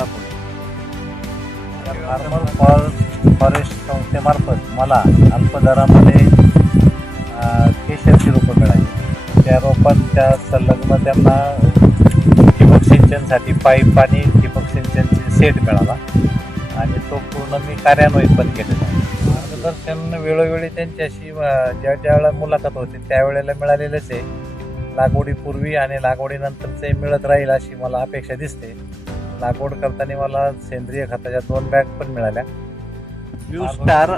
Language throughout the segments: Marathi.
दाखवले. फार्मर फॉरेस्ट संस्थेमार्फत मला अल्प दरामध्ये केशरची रोपं मिळाली. त्या रोपांच्या संलग्न त्यांना ठिबक सिंचनसाठी पाईप आणि ठिबक सिंचनचे सेट मिळाला आणि तो पूर्ण मी कार्यान्वित पण केलेला आहे. मार्गदर्शन वेळोवेळी त्यांच्याशी ज्या वेळेला मुलाखत होती त्यावेळेला मिळालेलेच आहे. लागवडीपूर्वी आणि लागवडीनंतरचे मिळत राहील अशी मला अपेक्षा दिसते. लागवड करताना मला सेंद्रिय खताच्या 2 बॅग पण मिळाल्या. ब्लू स्टार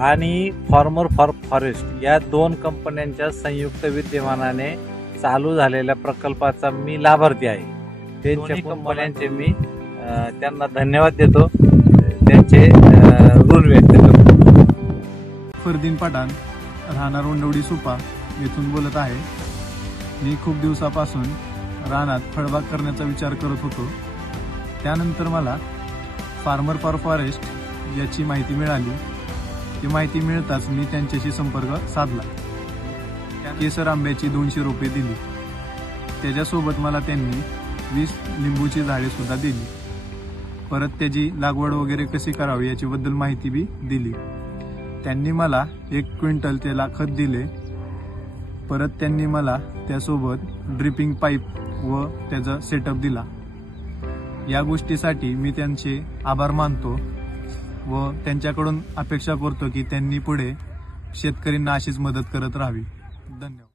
आणि फार्मर फॉर फॉरेस्ट या 2 कंपन्यांच्या संयुक्त विद्यमानाने चालू झालेल्या प्रकल्पाचा मी लाभार्थी आहे. त्यांच्या कंपन्यांचे मी त्यांना धन्यवाद देतो, त्यांचे ऋण व्यक्त करतो. फरदीन पठाण, राहणार उंडवडी सुपा येथून बोलत आहे. मी खूप दिवसापासून रानात फळबाग करण्याचा विचार करत होतो. त्यानंतर मला फार्मर फॉर फॉरेस्ट याची माहिती मिळाली. ती माहिती मिळताच मी त्यांच्याशी संपर्क साधला. केसर आंब्याची 200 रोपे दिली. त्याच्यासोबत मला त्यांनी 20 लिंबूची झाडे सुद्धा दिली. परत त्याची लागवड वगैरे कशी करावी याच्याबद्दल माहिती बी दिली. त्यांनी मला 1 क्विंटल त्याला खत दिले. परत त्यांनी मला त्यासोबत ड्रिपिंग पाईप व त्याचा सेटअप दिला. या गोष्टीसाठी मी त्यांचे आभार मानतो व त्यांच्याकडून अपेक्षा करतो की त्यांनी पुढे शेतकऱ्यांना अशीच मदत करत राहावी. धन्यवाद.